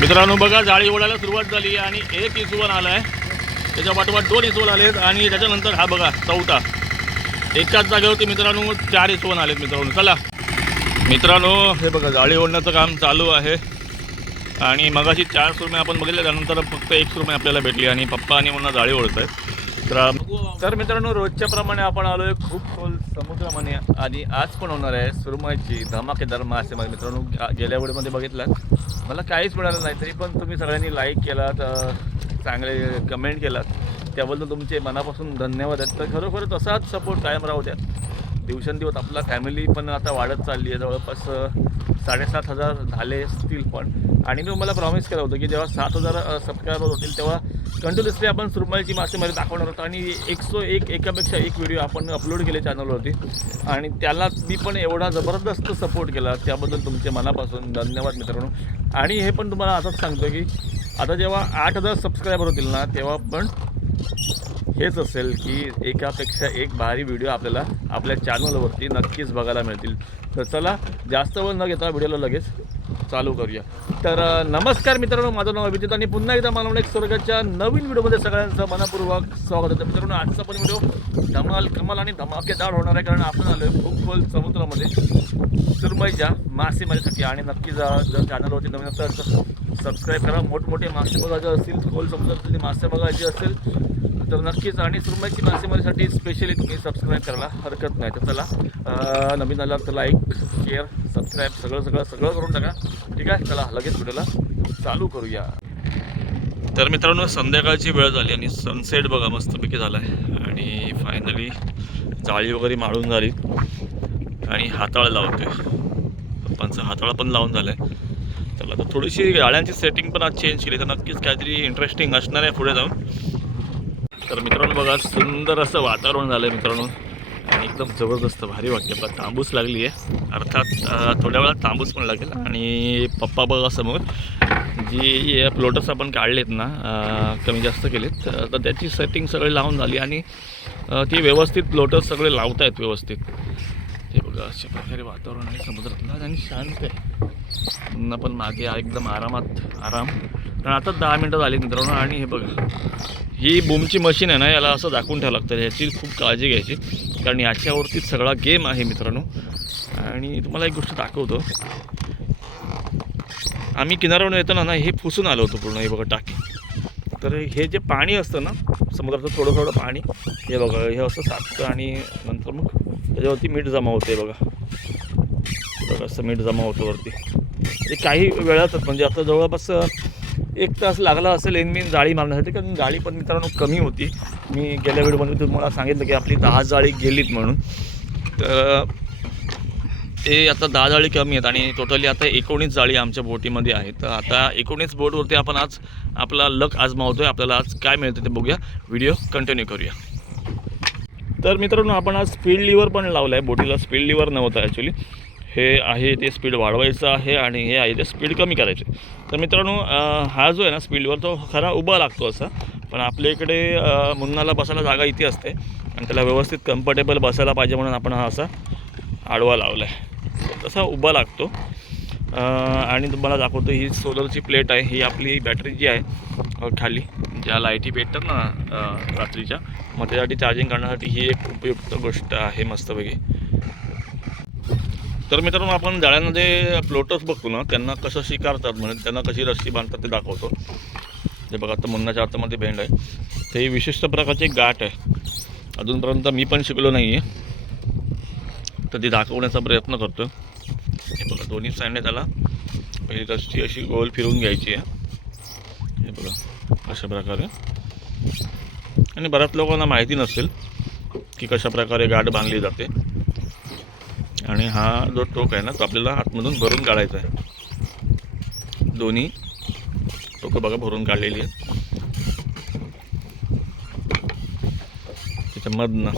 मित्रांनो बघा, जाळी ओढायला सुरुवात झाली आणि एक इसवण आलाय, त्याच्या पाठोपाठ 2 इसवण आलेत आणि त्याच्यानंतर हा बघा चौथा. एकाच जागेवरती मित्रांनो 4 इसवण आलेत. मित्रांनो चला मित्रांनो, हे बघा जाळी ओढण्याचं काम चालू आहे आणि मगाशी 4 सुरमे आपण बघितले, त्यानंतर फक्त 1 सुरमे आपल्याला भेटली आणि पप्पा आणि म्हणून जाळी ओढत आहेत. तर मित्रांनो, रोजच्या प्रमाणे आपण आलो आहे खूप खोल समुद्रामध्ये आणि आज पण होणार आहे सुरमईची धमाकेदार मासेमारी. मित्रांनो, गेल्या वेळेमध्ये बघितलं मला काहीच मिळालं नाही, तरी पण तुम्ही सगळ्यांनी लाईक केलात, चांगले कमेंट केलात, त्याबद्दल तुमचे मनापासून धन्यवाद आहेत. तर खरोखरच असाच सपोर्ट कायम राहू द्या. दिवसेंदिवस आपला फॅमिली पण आता वाढत चालली आहे, जवळपास 7,500 झाले असतील पण. आणि मी तुम्हाला प्रॉमिस केलं होतं की जेव्हा 7,000 सबस्क्रायबर होतील तेव्हा कंटिन्युअसली आपण सुरमईची मासेमारी दाखवणार होतो आणि 101 एकापेक्षा एक व्हिडिओ आपण अपलोड केले चॅनलवरती आणि त्याला मी पण एवढा जबरदस्त सपोर्ट केला, त्याबद्दल तुमचे मनापासून धन्यवाद मित्रांनो. आणि हे पण तुम्हाला असंच सांगतो की आता जेव्हा 8,000 सबस्क्रायबर होतील ना, तेव्हा पण हेच असेल की एकापेक्षा एक भारी व्हिडिओ आपल्याला आपल्या चॅनलवरती नक्कीच बघायला मिळतील. तर चला जास्त वेळ न घेता व्हिडिओला लगेच चालू करूया. तर नमस्कार मित्रांनो, माझं नाव अभिजित आणि पुन्हा एकदा मला एक स्वर्गाच्या नवीन व्हिडिओमध्ये सगळ्यांचं मनपूर्वक स्वागत आहे. मित्रांनो, आजचा पण व्हिडिओ धमाल कमाल आणि धमाकेदार होणार आहे, कारण आपण आलो आहे खूप खोल समुद्रामध्ये सुरमईच्या मासेमारीसाठी. आणि नक्की जर चॅनलवरती नवीन असेल तर सबस्क्राईब करा. मोठमोठे मासे बघायचे असतील, खोल समुद्रातली मासे बघायची असेल तर नक्कीच, आणि सुरमईची मासेमारीसाठी स्पेशली तुम्ही सबस्क्राईब करायला हरकत नाही. तर चला, नवीन आला तर लाईक शेअर सबस्क्राईब सगळं करून टाका. ठीक आहे, चला लगेच व्हिडिओला चालू करूया. तर मित्रांनो, संध्याकाळची वेळ झाली आणि सनसेट बघा मस्तपैकी झाला आहे आणि फायनली जाळी वगैरे माळून झाली आणि हाताळ लावतोय. पप्पांचा हाताळा पण लावून झाला आहे. चला, तर थोडीशी गाड्यांची सेटिंग पण आज चेंज केली, तर नक्कीच काहीतरी इंटरेस्टिंग असणार आहे पुढे जाऊन. तर मित्रांनो बघा, सुंदर असं वातावरण झालं आहे मित्रांनो आणि एकदम जबरदस्त भारी वाटते. आपला तांबूस लागली आहे, अर्थात थोड्या वेळात तांबूस पण लागेल. आणि पप्पा बघा समोर जी प्लॉटर्स आपण काढलेत ना, कमी जास्त केलेत, तर त्याची सेटिंग सगळी लावून झाली आणि ती व्यवस्थित प्लॉटर्स सगळे लावत आहेत व्यवस्थित. हे बघा अशा प्रकारे वातावरण आहे समुद्रातलं आणि शांत आहे. पुन्हा पण मागे एकदम आराम, कारण आता 10 मिनटं झाली मित्रांनो. आणि हे बघा, ही बूमची मशीन आहे ना, याला असं दाखवून ठेवावं लागतं, ह्याची खूप काळजी घ्यायची, कारण याच्यावरतीच सगळा गेम आहे मित्रांनो. आणि तुम्हाला एक गोष्ट दाखवतो, आम्ही किनाऱ्यावरून येताना ना हे पुसून आलो होतो पूर्ण. हे बघा टाकी, तर हे जे पाणी असतं ना समुद्राचं थोडं पाणी, हे बघा हे असं साचतं आणि नंतर मग त्याच्यावरती मीठ जमा होते. बघा असं मीठ जमा होतं वरती. ते काही वेळातच, म्हणजे आता जवळपास 1 तास लागला असेल एनमीन जाळी मारण्यासाठी, कारण जाळी पण मित्रांनो कमी होती. मी गेल्या व्हिडिओमध्ये तुम्हाला सांगितलं की आपली 10 जाळी गेलीत म्हणून, तर ते आता 10 जाळी कमी आहेत आणि टोटली आता 19 जाळी आमच्या बोटीमध्ये आहेत. तर आता 19 बोटवरती आपण आज आपला लक आजमावतो आहे. आपल्याला आज काय मिळतं ते बघूया, व्हिडिओ कंटिन्यू करूया. तर मित्रांनो, आपण आज स्पीड लिव्हर पण लावलं आहे. बोटीला स्पीड लिव्हर नव्हतं ॲक्च्युली, हे आहे ते स्पीड वाढवायचं आहे आणि हे आहे ते स्पीड कमी करायचे. तर मित्रांनो, हा जो आहे ना स्पीड लिव्हर, तो खरा उभा लागतो असा, पण आपल्या इकडे मुन्नाला बसायला जागा इथे असते आणि त्याला व्यवस्थित कम्फर्टेबल बसायला पाहिजे म्हणून आपण हा असा आडवा लावला आहे. तसा उभा लागतो. आणि तुम्हाला दाखवतो, ही सोलरची प्लेट आहे. ही आपली बॅटरी जी आहे खाली ज्या लाईटी भेटतात ना रात्रीच्या, मग त्यासाठी चार्जिंग करण्यासाठी ही एक उपयुक्त गोष्ट आहे मस्तपैकी. तर मित्रांनो, आपण जाळ्यांमध्ये प्लोटर्स बघतो ना, त्यांना कसं शिकारतात म्हणजे त्यांना कशी रस्सी बांधतात ते दाखवतो. ते बघा, आता मुन्नाच्या हातामध्ये भेंड आहे, ते विशिष्ट प्रकारचे गाठ आहे. अजूनपर्यंत मी पण शिकलो नाही आहे, तर ती दाखवण्याचा प्रयत्न करतो. हे बघा, दोन्ही साईडने त्याला पहिली रस्सी अशी गोल फिरवून घ्यायची आहे. हे बघा अशा प्रकारे. आणि बऱ्याच लोकांना माहिती नसेल की कशा प्रकारे गाठ बांधली जाते. आणि हा जो टोक आहे ना, तो आपल्याला आतमधून भरून काढायचा आहे. दोन्ही टोकं बघा भरून काढलेली आहे. त्याच्यामधनं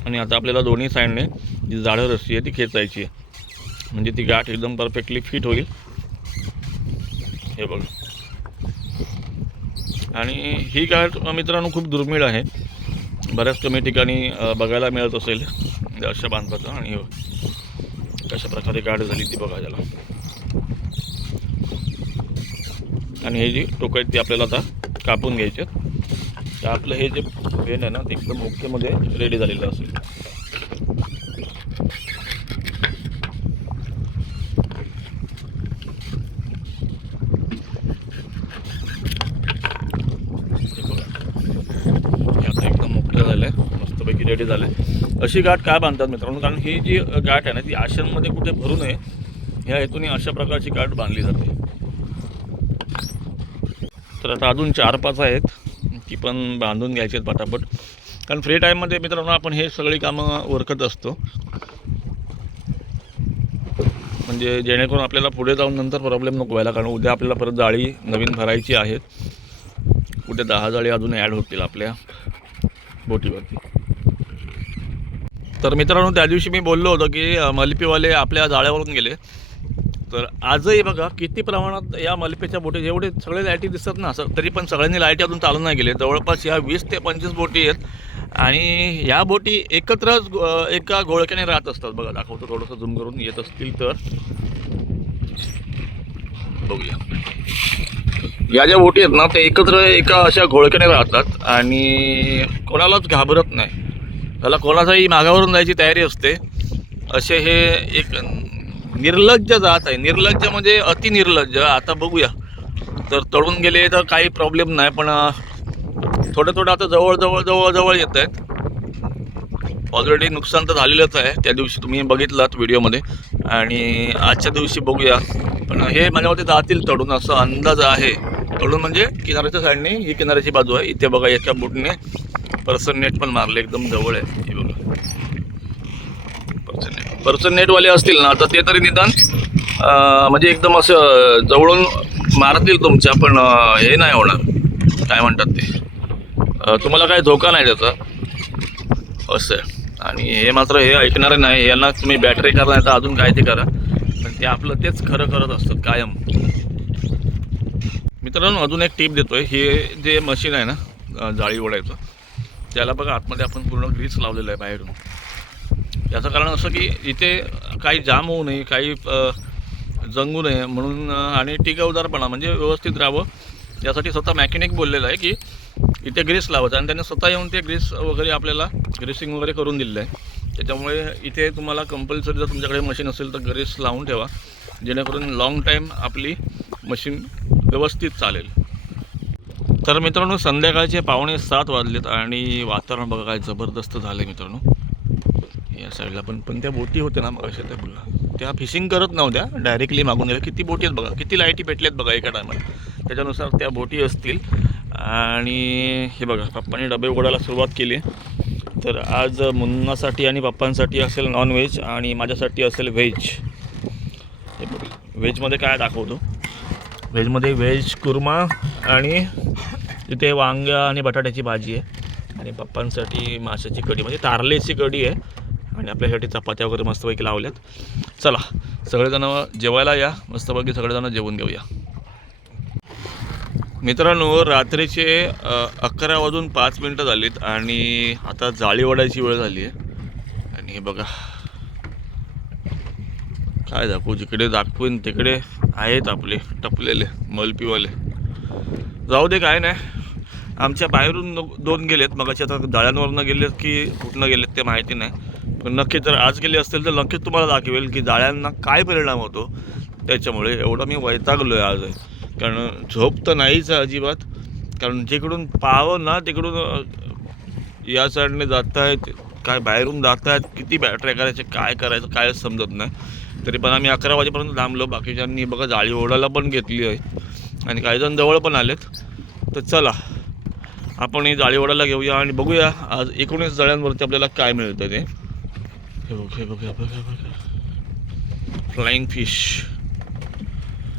आणि आता आपल्याला दोन्ही साईडने जी जाडं रस्सी आहे ती खेचायची आहे, म्हणजे ती गाठ एकदम परफेक्टली फिट होईल. हे बघा, आणि ही गाठ मित्रांनो खूप दुर्मिळ आहे, बऱ्याच कमी ठिकाणी बघायला मिळत असेल अशा बांधतात. आणि कशा प्रकारे गाठ झाली ती बघा त्याला. आणि हे जी टोकं आहेत ती आपल्याला आता कापून घ्यायचे. तर आपलं हे जे पेन आहे ना ते एकदम ओकेमध्ये रेडी झालेलं असेल. आता एकदम मोकळं झालं आहे, मस्तपैकी रेडी झालं आहे. अशी गाठ काय बांधतात मित्रांनो, कारण ही जी गाठ आहे ना ती आशेमध्ये कुठे भरू नये ह्या हेतूने अशा प्रकारची गाठ बांधली जाते. तर आता अजून 4-5 आहेत, ती पण बांधून घ्यायची आहेत पटापट. कारण फ्री टाईममध्ये मित्रांनो आपण हे सगळी कामं उरकत असतो, म्हणजे जेणेकरून आपल्याला पुढे जाऊन नंतर प्रॉब्लेम नको व्हायला. कारण उद्या आपल्याला परत जाळी नवीन भरायची आहेत, कुठे 10 जाळी अजून ॲड होतील आपल्या बोटीवरती. तर मित्रांनो त्या दिवशी मी बोललो होतो की मलपीवाले आपल्या जाळ्यावरून गेले. तर आजही बघा किती प्रमाणात या मलपेच्या बोटी, एवढे सगळे लाईटी दिसतात ना तरी पण सगळ्यांनी लाईटी अजून चालू नाही गेले. जवळपास या 20 ते 25 बोटी आहेत आणि या बोटी एकत्रच एका घोळक्याने राहत असतात. बघा दाखवतो थोडंसं झूम करून, येत असतील तर बघूया. या ज्या बोटी आहेत ना ते एकत्र एका अशा घोळक्याने राहतात आणि कोणालाच घाबरत नाही. त्याला कोणाचाही मागावरून जायची तयारी असते. असे हे एक निर्लज्ज जात आहे. निर्लज्ज म्हणजे अति निर्लज्ज. आता बघूया, तर तळून गेले तर काही प्रॉब्लेम नाही, पण थोडं आता जवळ येत आहेत. ऑलरेडी नुकसान तर झालेलंच आहे, त्या दिवशी तुम्ही बघितलात व्हिडिओमध्ये. आणि आजच्या दिवशी बघूया, पण हे माझ्या मते जातील तळून असं अंदाज आहे. तळून म्हणजे किनाऱ्याच्या साईडने, ही किनाऱ्याची बाजू आहे. इथे बघा एका बोटीने पर्सन नेट पण मारले, एकदम जवळ आहे. हे बघा पर्सन नेटवाले असतील ना तर ते तरी निदान म्हणजे एकदम असं जवळून मारतील तुमच्या, पण हे नाही होणार, काय म्हणतात ते, तुम्हाला काही धोका नाही त्याचा असं आहे. आणि हे मात्र हे ऐकणारे नाही, यांना तुम्ही बॅटरी करा नाही तर अजून काय ते करा, पण ते आपलं तेच खरं करत असतात कायम. मित्रांनो अजून एक टीप देतोय. हे जे मशीन आहे ना जाळी ओढायचं, त्याला बघा आतमध्ये आपण पूर्ण ग्रीस लावलेलं आहे बाहेरून. याचं कारण असं की इथे काही जाम होऊ नये, काही जंगू नये म्हणून, आणि टिकाऊदारपणा म्हणजे व्यवस्थित राहावं यासाठी स्वतः मॅकॅनिक बोललेलं आहे की इथे ग्रीस लावायचं. आणि त्यांनी स्वतः येऊन ते ग्रीस वगैरे आपल्याला ग्रीसिंग वगैरे करून दिलेलं आहे. त्याच्यामुळे इथे तुम्हाला कंपल्सरी जर तुमच्याकडे मशीन असेल तर ग्रीस लावून ठेवा, जेणेकरून लॉंग टाईम आपली मशीन व्यवस्थित चालेल. तर मित्रांनो संध्याकाळचे 6:45 वाजलेत आणि वातावरण बघा काय जबरदस्त झालं आहे मित्रांनो. या साईडला पण त्या बोटी होत्या ना मग अशा त्या बघा, त्या फिशिंग करत नव्हत्या, डायरेक्टली मागून गेल्या. किती बोटी आहेत बघा, किती लाईटी पेटल्यात बघा एका टायमाला, त्याच्यानुसार त्या बोटी असतील. आणि हे बघा पप्पांनी डबे उघडायला सुरुवात केली. तर आज मुन्नासाठी आणि पप्पांसाठी असेल नॉनव्हेज आणि माझ्यासाठी असेल व्हेज. हे बघा व्हेजमध्ये काय दाखवतो, व्हेजमध्ये व्हेज कुर्मा आणि तिथे वांग्या आणि बटाट्याची भाजी आहे. आणि पप्पांसाठी माशाची कढी म्हणजे तारलेची कढी आहे. आणि आपल्यासाठी चपात्या वगैरे मस्तपैकी लावल्यात. चला सगळेजणं जेवायला या, मस्तपैकी सगळेजणं जेवून घेऊया. मित्रांनो रात्रीचे 11:05 झालीत आणि आता जाळी ओढायची वेळ झाली आहे. आणि हे बघा काय दाखवू, जिकडे दाखवेन तिकडे आहेत आपले टपलेले मलपीवाले. जाऊ दे काय नाही, आमच्या बाहेरून 2 गेलेत मगाशी. आता जाळ्यांवरनं गेलेत की कुठनं गेलेत ते माहिती नाही, पण नक्की जर आज गेले असतील तर नक्कीच तुम्हाला दाखवेल की जाळ्यांना काय परिणाम होतो त्याच्यामुळे. एवढा मी वैतागलो आहे आज, कारण झोप तर नाहीच अजिबात. कारण जिकडून पाहावं ना तिकडून या साईडने जात आहेत, काय बाहेरून जात आहेत, किती बॅटऱ्या करायचे, काय करायचं काय समजत नाही. तरी पण आम्ही 11 वाजेपर्यंत थांबलो. बाकीच्यांनी बघा जाळी ओढायला पण घेतली आहे आणि काहीजण जवळ पण आलेत. तर चला आपण ही जाळी ओढायला घेऊया आणि बघूया आज 19 जाळ्यांवरती आपल्याला काय मिळतं ते. हे बघा फ्लाइंग फिश.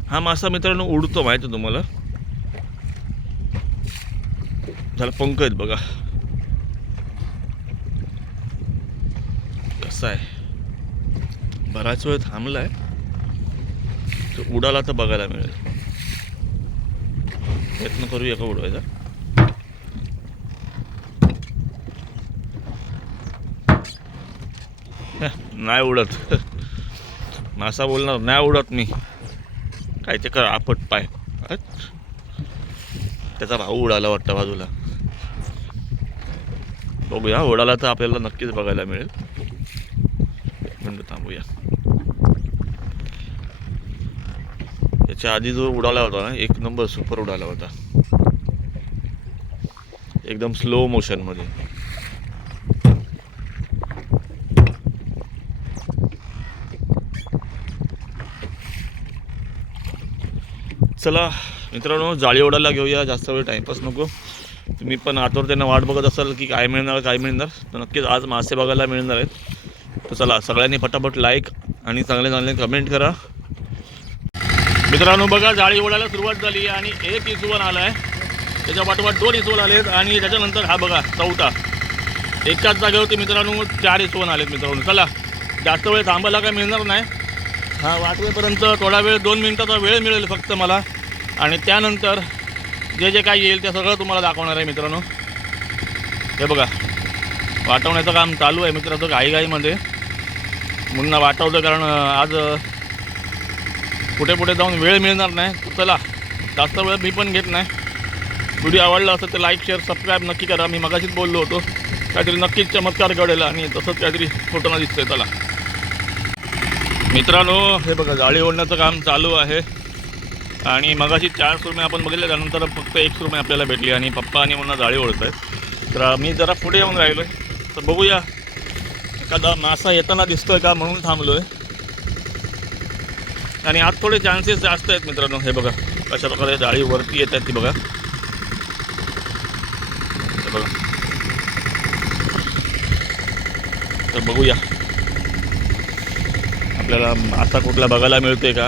हा मासा मित्रांनो उडतो माहिती आहे तुम्हाला, त्याला पंख आहेत बघा. कसा आहे, बराच वेळ थांबलाय तो, उडाला तर बघायला मिळेल. प्रयत्न करूया का उडवायचा. नाही उडत. मासा बोलणार नाही उडत मी, काय ते कर आपट पाय. त्याचा भाऊ उडाला वाटतं बाजूला. बघूया, उडाला तर आपल्याला नक्कीच बघायला मिळेल. एक मिनिट थांबूया. याच्या आधी जो उडाला होता ना, एक नंबर सुपर उडाला होता, एकदम स्लो मोशन मध्ये. चला मित्रांनो, जाळी ओढायला घेऊया, जास्त वेळ टाइमपास नको. तुम्ही पण आतुरतेने वाट बघत असाल की काय मिळणार काय मिळणार, तर नक्कीच आज मासे बघायला मिळणार आहेत. तर चला सगळ्यांनी पटापट लाईक आणि चांगले चांगले कमेंट करा. मित्रांनो बघा, जाळी ओढायला सुरुवात झाली आणि एक इसवण आला आहे, त्याच्या पाठोपाठ 2 इसवण आलेत आणि त्याच्यानंतर हा बघा चौथा. एकाच जागेवरती मित्रांनो 4 इसवण आलेत. मित्रांनो चला, जास्त वेळ थांबायला काय मिळणार नाही. हा वाटवेपर्यंत थोडा वेळ, 2 मिनिटाचा वेळ मिळेल फक्त मला, आणि त्यानंतर जे जे काही येईल ते सगळं तुम्हाला दाखवणार आहे. मित्रांनो हे बघा, वाटवण्याचं काम चालू आहे मित्रांनो घाईघाईमध्ये. मुन्ना वाटवतं, कारण आज कुठे पुढे जाऊन वेळ मिळणार नाही. तर चला, जास्त वेळ मी पण घेत नाही. व्हिडिओ आवडला असेल तर लाईक शेअर सबस्क्राईब नक्की करा. मी मगाशीच बोललो होतो, काहीतरी नक्कीच चमत्कार घडेल आणि तसंच काहीतरी फोटोना दिसतंय. चला मित्रांनो हे बघा, जाळी ओढण्याचं काम चालू आहे आणि मगाशी 4 सुरमे आपण बघितले, त्यानंतर फक्त 1 सुरमे आपल्याला भेटली आणि पप्पा आणि मुन्ना जाळी ओढत आहेत. तर मी जरा पुढे येऊन राहिलो आहे, तर बघूया एखादा मासा येताना दिसतोय का म्हणून थांबलो आहे. आणि आज थोडे चान्सेस जास्त आहेत मित्रांनो. हे बघा कशा प्रकारे जाळी वरती येत आहेत ती बघा. हे बघा, तर बघूया आपल्याला मासा कुठला बघायला मिळतोय का.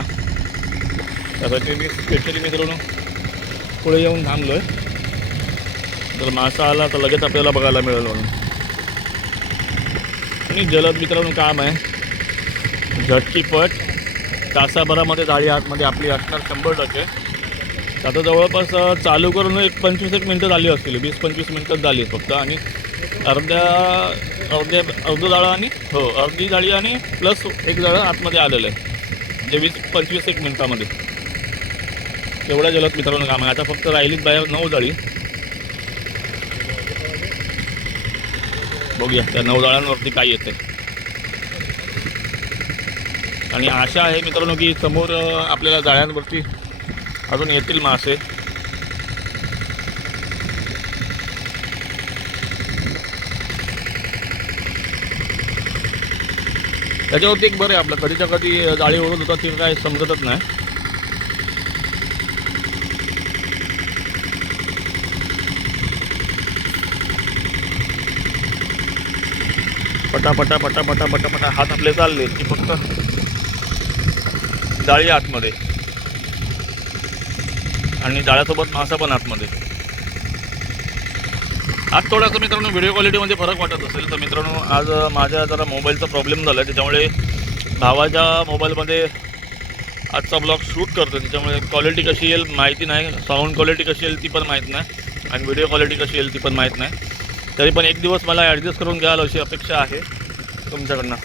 त्यासाठी मी स्पेशली मित्रांनो पुढे येऊन थांबलो आहे. जर मासा आला तर लगेच आपल्याला बघायला मिळेल म्हणून. आणि जलद मित्रांनो काम आहे, झटकीपट तासाभरामध्ये जाळी आतमध्ये आपली असणार 100%. आता जवळपास चालू करून एक 25 मिनटं झाली असतील, 20-25 मिनटं झाली फक्त. आणि अर्धं जाळं आणि अर्धी जाळी आणि प्लस 1 जाळं आतमध्ये आलेलं आहे, जे 20-25 मिनटामध्ये. तेवढ्या जलद मित्रांनो काम आहे. आता फक्त राहिलीच बाहेर 9 जाळी. बघूया त्या 9 जाळ्यांवरती काय येते. आणि आशा आहे मित्रांनो की समोर आपल्याला जाळ्यांवरती अजून येतील मासे. त्याच्यावरती एक बरं आहे आपलं, कधीच्या कधी जाळी ओढत होता ती काय समजतच नाही. पटापटा पटापटा पटापटा हात आपले चालले की फक्त जाळी आतमध्ये आणि जाळ्यासोबत मासा पण आतमध्ये. आज थोडासा मित्रांनो व्हिडिओ क्वालिटीमध्ये फरक वाटत असेल तर मित्रांनो, आज माझ्या जरा मोबाईलचा प्रॉब्लेम झाला आहे, त्याच्यामुळे भावाच्या मोबाईलमध्ये आजचा ब्लॉग शूट करतो. त्याच्यामुळे क्वालिटी कशी येईल माहिती नाही, साऊंड क्वालिटी कशी येईल ती पण माहीत नाही, आणि व्हिडिओ क्वालिटी कशी येईल ती पण माहीत नाही. तरी पण एक दिवस मला ॲडजस्ट करून घ्याल अशी अपेक्षा आहे तुमच्याकडनं.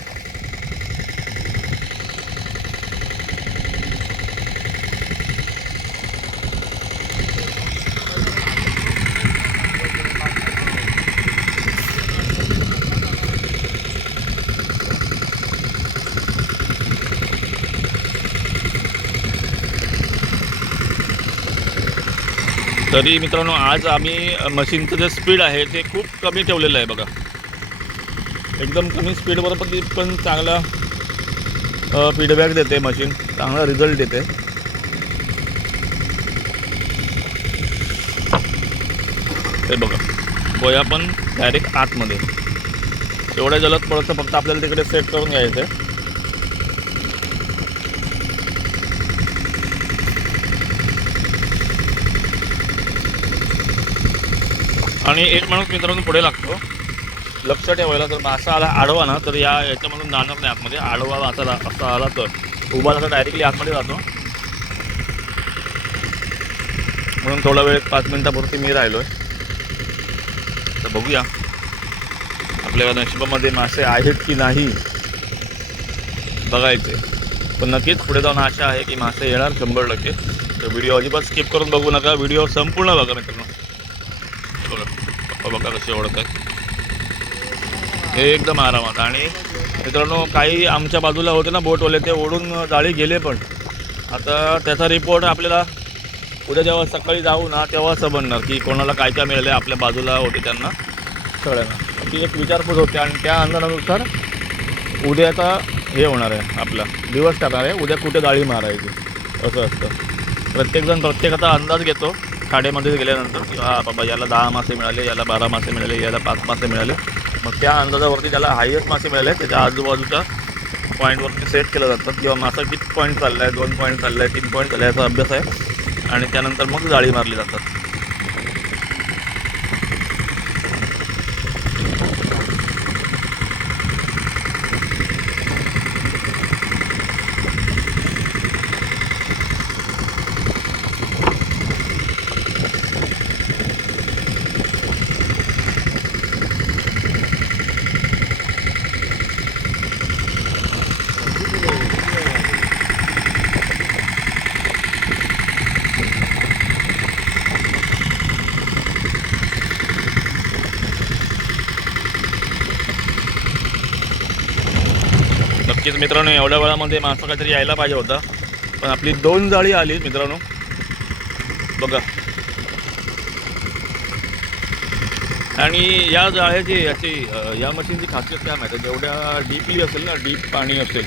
तरी मित्रांनो आज आम्ही मशीनचं जे स्पीड आहे ते खूप कमी ठेवलेलं आहे बघा. एकदम कमी स्पीडवर पण चांगला फीडबॅक देते मशीन, चांगला रिझल्ट देते. हे बघा, गोया पण डायरेक्ट आतमध्ये. एवढ्या जलद पडतं, फक्त आपल्याला तिकडे सेट करून घ्यायचं आहे. आणि एक माणूस मित्रांनो पुढे लागतो, लक्ष ठेवायला. जर मासा आला आडवा ना तर याच्यामधून जाणार नाही आतमध्ये. आडवा असा आला तर उभा झाला डायरेक्टली आतमध्ये जातो. म्हणून थोडा वेळ 5 मिनिटापुरती मी राहिलो आहे. तर बघूया आपल्या नशिबामध्ये मासे आहेत की नाही बघायचे. पण नक्कीच पुढे जाऊन आशा आहे की मासे येणार 100%. तर व्हिडिओ अजिबात स्किप करून बघू नका, व्हिडिओ संपूर्ण बघा मित्रांनो. बघा पप्पा बघा कसे ओढत आहेत एकदम आरामात. आणि मित्रांनो काही आमच्या बाजूला होते ना बोटवाले, ते ओढून जाळी गेले, पण आता त्याचा रिपोर्ट आपल्याला उद्या जेव्हा सकाळी जाऊ ना तेव्हा समजणार की कोणाला काय काय मिळाले. आपल्या बाजूला होते त्यांना सगळ्यांना ती एक विचारपूस होते आणि त्या अंदाजानुसार उद्याचा हे होणार आहे, आपला दिवस टाकणार आहे उद्या कुठे जाळी मारायची असं असतं. प्रत्येकजण प्रत्येकाचा अंदाज घेतो खाड्यामध्ये गेल्यानंतर की हा बाबा याला 10 मासे मिळाले, याला 12 मासे मिळाले, याला 5 मासे मिळाले. मग त्या अंदाजावरती ज्याला हायेस्ट मासे मिळाले त्याच्या आजूबाजूच्या पॉईंटवरती सेट केलं जातात किंवा मासा किती पॉईंट चालला आहे, 2 पॉईंट चालला आहे, 3 पॉईंट चालला आहे याचा अभ्यास आहे आणि त्यानंतर मग जाळी मारली जातात. नक्कीच मित्रांनो एवढ्या वेळामध्ये मासा काहीतरी यायला पाहिजे होता, पण आपली 2 जाळी आली मित्रांनो. बघा आणि या जाळ्याची या मशीनची खासियत काय माहिती आहे, जेवढ्या डीपली असेल ना, डीप पाणी असेल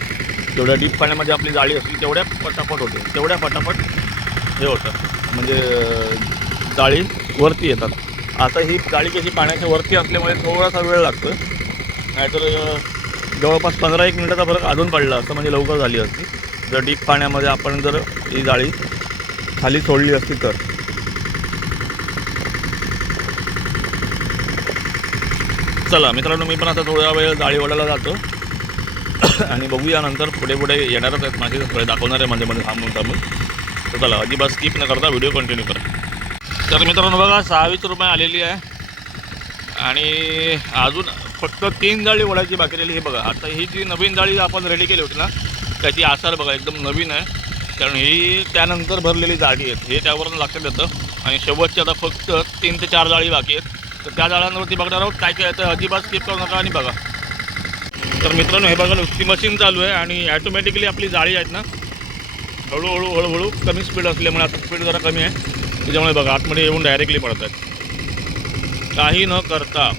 तेवढ्या डीप पाण्यामध्ये आपली जाळी असेल तेवढ्या पटापट होते, तेवढ्या पटापट हे होतं म्हणजे जाळी वरती येतात. आता ही जाळी कशी पाण्याच्या वरती असल्यामुळे थोडासा वेळ लागतो, नाहीतर जवळपास 15-1 मिनिटाचा फरक अजून पडला असतं म्हणजे लवकर झाली असती जर डीप पाण्यामध्ये आपण जर ही जाळी खाली सोडली असती तर. चला मित्रांनो मी पण आता थोडा वेळ जाळी ओढायला जातो आणि बघूया नंतर पुढे पुढे येणारच आहेत मासे सगळे दाखवणार आहे मध्ये मध्ये थांबून. तर चला अजिबात स्किप न करता व्हिडिओ कंटिन्यू करा. तर मित्रांनो बघा 26 रुपये आलेली आहे आणि अजून फक्त 3 जाळी ओढायची बाकी राहिली. हे बघा आता ही जी नवीन जाळी आपण रेडी केली होती ना त्याची आसार बघा एकदम नवीन आहे, कारण ही त्यानंतर भरलेली जाळी आहेत हे त्यावरून लक्षात येतं. आणि शेवटची आता फक्त 3 ते 4 जाळी बाकी आहेत, तर त्या जाळ्यांवरती बघणार आहोत काय काय येतं. अजिबात स्किप करू नका आणि बघा. तर मित्रांनो हे बघा नुसती मशीन चालू आहे आणि ॲटोमॅटिकली आपली जाळी आहेत ना हळूहळू कमी स्पीड असल्यामुळे आता स्पीड जरा कमी आहे त्याच्यामुळे बघा आतमध्ये येऊन डायरेक्टली पडत आहेत काही न करता.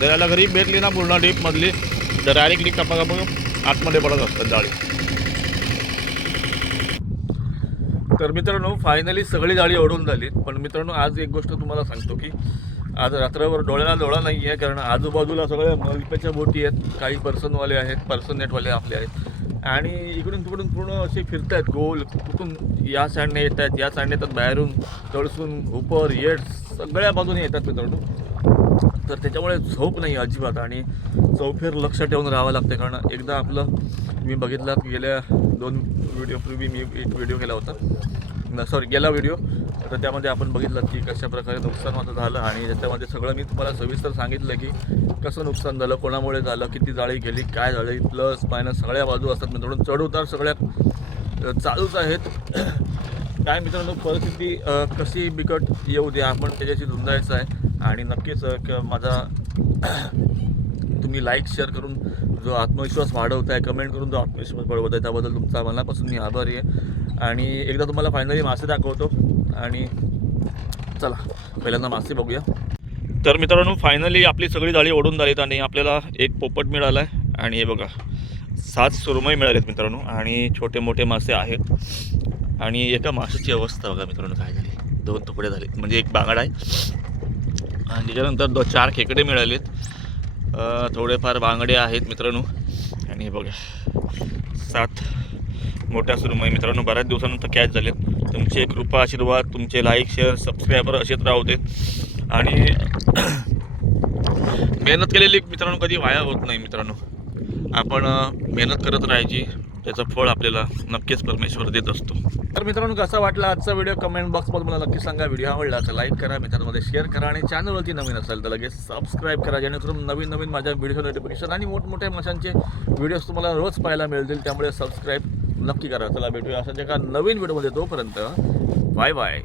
दर्याला घरी भेटली ना पूर्ण डीपमधली तर डायरेक्टली कपा आतमध्ये पडत असतात जाळी. तर मित्रांनो फायनली सगळी जाळी ओढून झाली. पण मित्रांनो आज एक गोष्ट तुम्हाला सांगतो की आज रात्रभर डोळ्याला डोळा नाही आहे, कारण आजूबाजूला सगळ्या मल्प्याच्या बोटी आहेत, काही पर्सनवाले आहेत, पर्सन नेटवाले आपले आहेत आणि इकडून तिकडून पूर्ण असे फिरत आहेत गोल, कुठून या साईडने येत आहेत, या साईडने येतात, बाहेरून तळसून उपर येट सगळ्या बाजूने येतात मित्रांनो. तर त्याच्यामुळे झोप नाही अजिबात आणि चौफेर लक्ष ठेवून राहावं लागतं. कारण एकदा आपलं मी बघितलं गेल्या 2 व्हिडिओपूर्वी मी एक व्हिडिओ केला होता, गेला व्हिडिओ, तर त्यामध्ये आपण बघितलं की कशा प्रकारे नुकसान माझं झालं आणि त्याच्यामध्ये सगळं मी तुम्हाला सविस्तर सांगितलं की कसं नुकसान झालं, कोणामुळे झालं, किती जाळी गेली, काय झालं, प्लस मायनस सगळ्या बाजू असतात मित्रांनो. चढ उतार सगळ्या चालूच आहेत. काय मित्रांनो परिस्थिती कशी बिकट येऊ दे आपण त्याच्याशी झुंजायचं आहे आणि नक्कीच माझा तुम्ही लाईक शेअर करून जो आत्मविश्वास वाढवताय, कमेंट करून जो आत्मविश्वास वाढवत आहे त्याबद्दल तुमचा मनापासून मी आभारी आहे. आणि एकदा तुम्हाला फायनली मासे दाखवतो आणि चला पहिल्यांदा मासे बघूया. तर मित्रांनो फायनली आपली सगळी जाळी ओढून झालीत आणि आपल्याला एक पोपट मिळाला आहे आणि हे बघा 7 सुरमई मिळालेत मित्रांनो आणि छोटे मोठे मासे आहेत. आणि एका माशाची अवस्था बघा मित्रांनो काय झाली, 2 तुकडे झाले म्हणजे एक बांगडा आहे आणि त्याच्यानंतर 4 खेकडे मिळालेत, थोडेफार बांगडे आहेत मित्रांनो आणि हे बघा 7 मोठ्या सुरमई मित्रांनो. बऱ्याच दिवसानंतर कॅच झालेत. तुमचे कृपा आशीर्वाद, तुमचे लाईक शेअर सबस्क्रायबर असेच राहते आणि मेहनत केलेली मित्रांनो कधी वाया होत नाही मित्रांनो. आपण मेहनत करत राहायची, त्याचं फळ आपल्याला नक्कीच परमेश्वर देत असतो. तर मित्रांनो कसा वाटला आजचा व्हिडिओ कमेंट बॉक्समध्ये मला नक्की सांगा. व्हिडिओ आवडला तर लाईक करा, मित्रांमध्ये शेअर करा आणि चॅनलवरती नवीन असेल तर लगेच सबस्क्राईब करा, जेणेकरून नवीन माझ्या व्हिडिओ नोटिफिकेशन आणि मोठमोठ्या माशांचे व्हिडिओज तुम्हाला रोज पाहायला मिळतील. त्यामुळे सबस्क्राईब नक्की करा. चला भेटूया अशाच एका नवीन व्हिडिओमध्ये. तोपर्यंत बाय बाय.